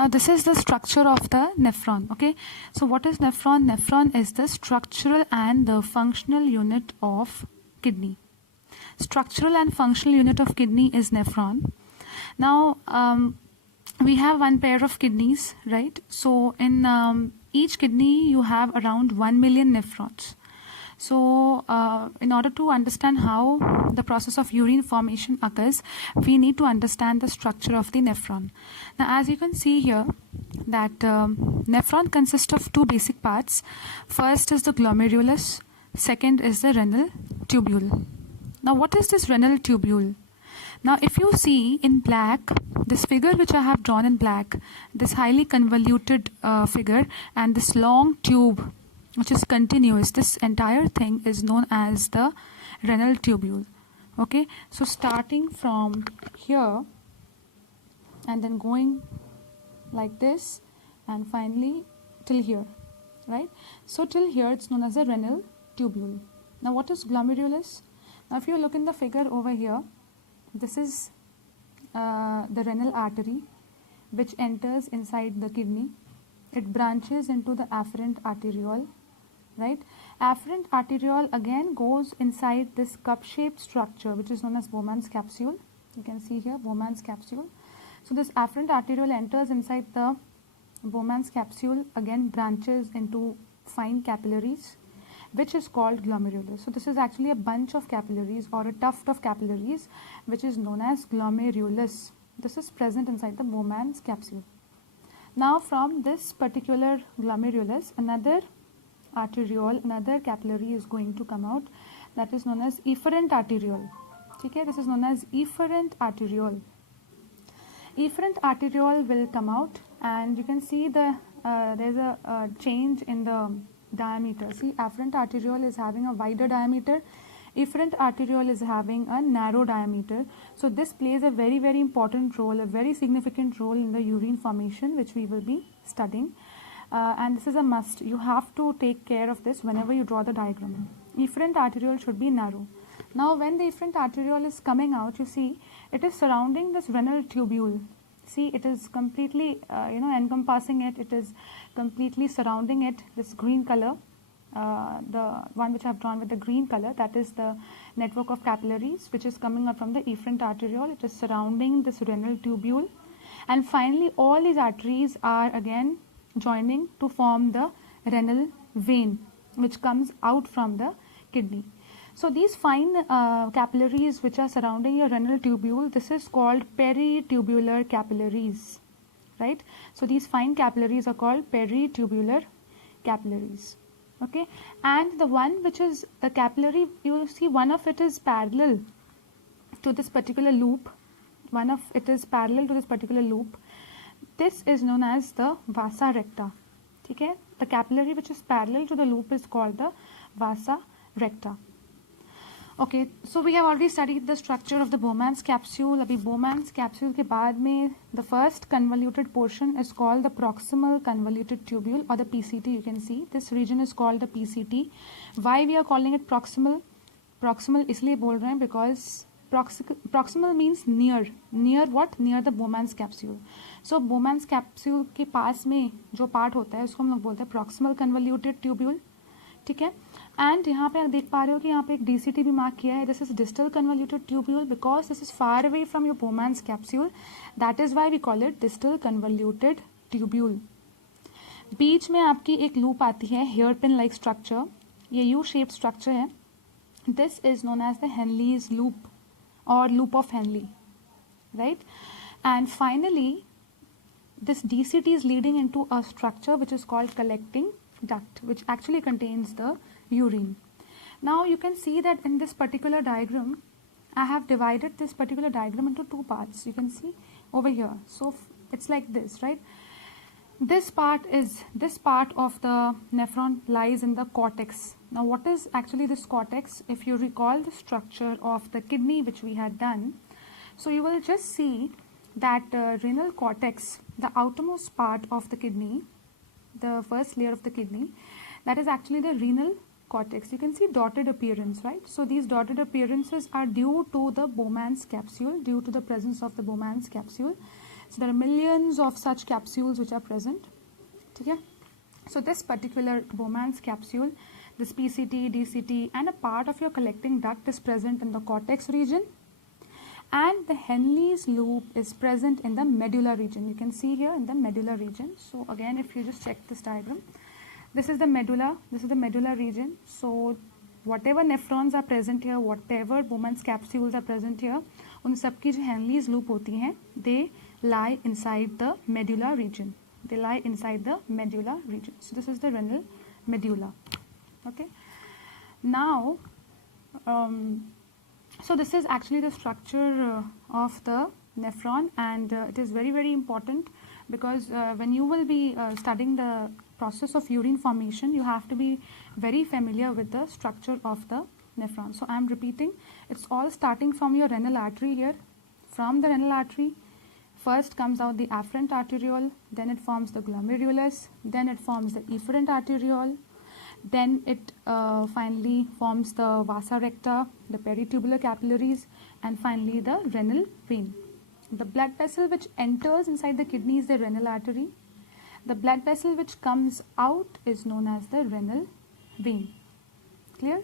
Now this is the structure of the nephron. Okay, so what is nephron? Nephron is the structural and the functional unit of kidney. Structural and functional unit of kidney is nephron. Now we have one pair of kidneys, right? So in each kidney you have around 1 million nephrons. So in order to understand how the process of urine formation occurs, we need to understand the structure of the nephron. Now as you can see here, that nephron consists of two basic parts. First is the glomerulus, second is the renal tubule. Now what is this renal tubule? Now if you see in black, this figure which I have drawn in black, this highly convoluted figure, and this long tube which is continuous, this entire thing is known as the renal tubule. Okay, so starting from here and then going like this and finally till here, right? So till here it's known as the renal tubule. Now what is glomerulus? Now if you look in the figure over here, this is the renal artery which enters inside the kidney. It branches into the afferent arteriole, right? Afferent arteriole again goes inside this cup-shaped structure which is known as Bowman's capsule. You can see here Bowman's capsule. So this afferent arteriole enters inside the Bowman's capsule, again branches into fine capillaries which is called glomerulus. So this is actually a bunch of capillaries or a tuft of capillaries which is known as glomerulus. This is present inside the Bowman's capsule. Now from this particular glomerulus, another arteriole, another capillary is going to come out, that is known as efferent arteriole. Okay, this is known as efferent arteriole. Efferent arteriole will come out, and you can see the there's a change in the diameter. See, afferent arteriole is having a wider diameter, efferent arteriole is having a narrow diameter. So this plays a very, very important role, a very significant role in the urine formation, which we will be studying. And this is a must. You have to take care of this whenever you draw the diagram. Efferent arteriole should be narrow. Now when the efferent arteriole is coming out, you see it is surrounding this renal tubule. See, it is completely encompassing it. It is completely surrounding it. This green color, the one which I have drawn with the green color, that is the network of capillaries which is coming out from the efferent arteriole. It is surrounding this renal tubule, and finally all these arteries are again joining to form the renal vein which comes out from the kidney. So these fine capillaries which are surrounding your renal tubule, this is called peritubular capillaries, right? So these fine capillaries are called peritubular capillaries. Okay, and the one which is the capillary, you will see one of it is parallel to this particular loop. One of it is parallel to this particular loop. This is known as the vasa recta. Okay, the capillary which is parallel to the loop is called the vasa recta. Okay, so we have already studied the structure of the Bowman's capsule. Abhi Bowman's capsule के बाद में the first convoluted portion is called the proximal convoluted tubule, or the PCT. You can see this region is called the PCT. Why we are calling it proximal? Proximal इसलिए बोल रहे हैं because proximal means near. Near what? Near the Bowman's capsule. So Bowman's capsule के पास में जो part होता है उसको हम लोग बोलते हैं proximal convoluted tubule. ठीक है, एंड यहाँ पे आप देख पा रहे हो कि यहाँ पे एक DCT भी मार्क किया है. This is distal convoluted tubule because this is far away from your Bowman's capsule. That is why we call it distal convoluted tubule. बीच में आपकी एक लूप आती है, हेयर पिन लाइक स्ट्रक्चर. ये यू शेप स्ट्रक्चर है. This is known as the Henle's loop और loop of Henle, right? And finally this DCT is leading into a structure which is called collecting duct, which actually contains the urine. Now you can see that in this particular diagram, I have divided this particular diagram into two parts. You can see over here. So it's like this, right? This part of the nephron lies in the cortex. Now what is actually this cortex? If you recall the structure of the kidney which we had done, so you will just see that renal cortex, the outermost part of the kidney, the first layer of the kidney, that is actually the renal cortex. You can see dotted appearance, right? So these dotted appearances are due to the Bowman's capsule, due to the presence of the Bowman's capsule. So there are millions of such capsules which are present. Okay? So this particular Bowman's capsule, this PCT, DCT, and a part of your collecting duct is present in the cortex region, and the Henle's loop is present in the medulla region. You can see here in the medulla region. So again, if you just check this diagram, this is the medulla, this is the medulla region. So whatever nephrons are present here, whatever Bowman's capsules are present here, उन सबकी जो Henle's loop होती हैं, they lie inside the medulla region. They lie inside the medulla region. So this is the renal medulla. Okay. Now, so this is actually the structure of the nephron, and it is very, very important because when you will be studying the process of urine formation, you have to be very familiar with the structure of the nephron. So I am repeating, it's all starting from your renal artery here. From the renal artery, first comes out the afferent arteriole, then it forms the glomerulus, then it forms the efferent arteriole, then it finally forms the vasa recta, the peritubular capillaries, and finally the renal vein. The blood vessel which enters inside the kidney is the renal artery. The blood vessel which comes out is known as the renal vein. Clear?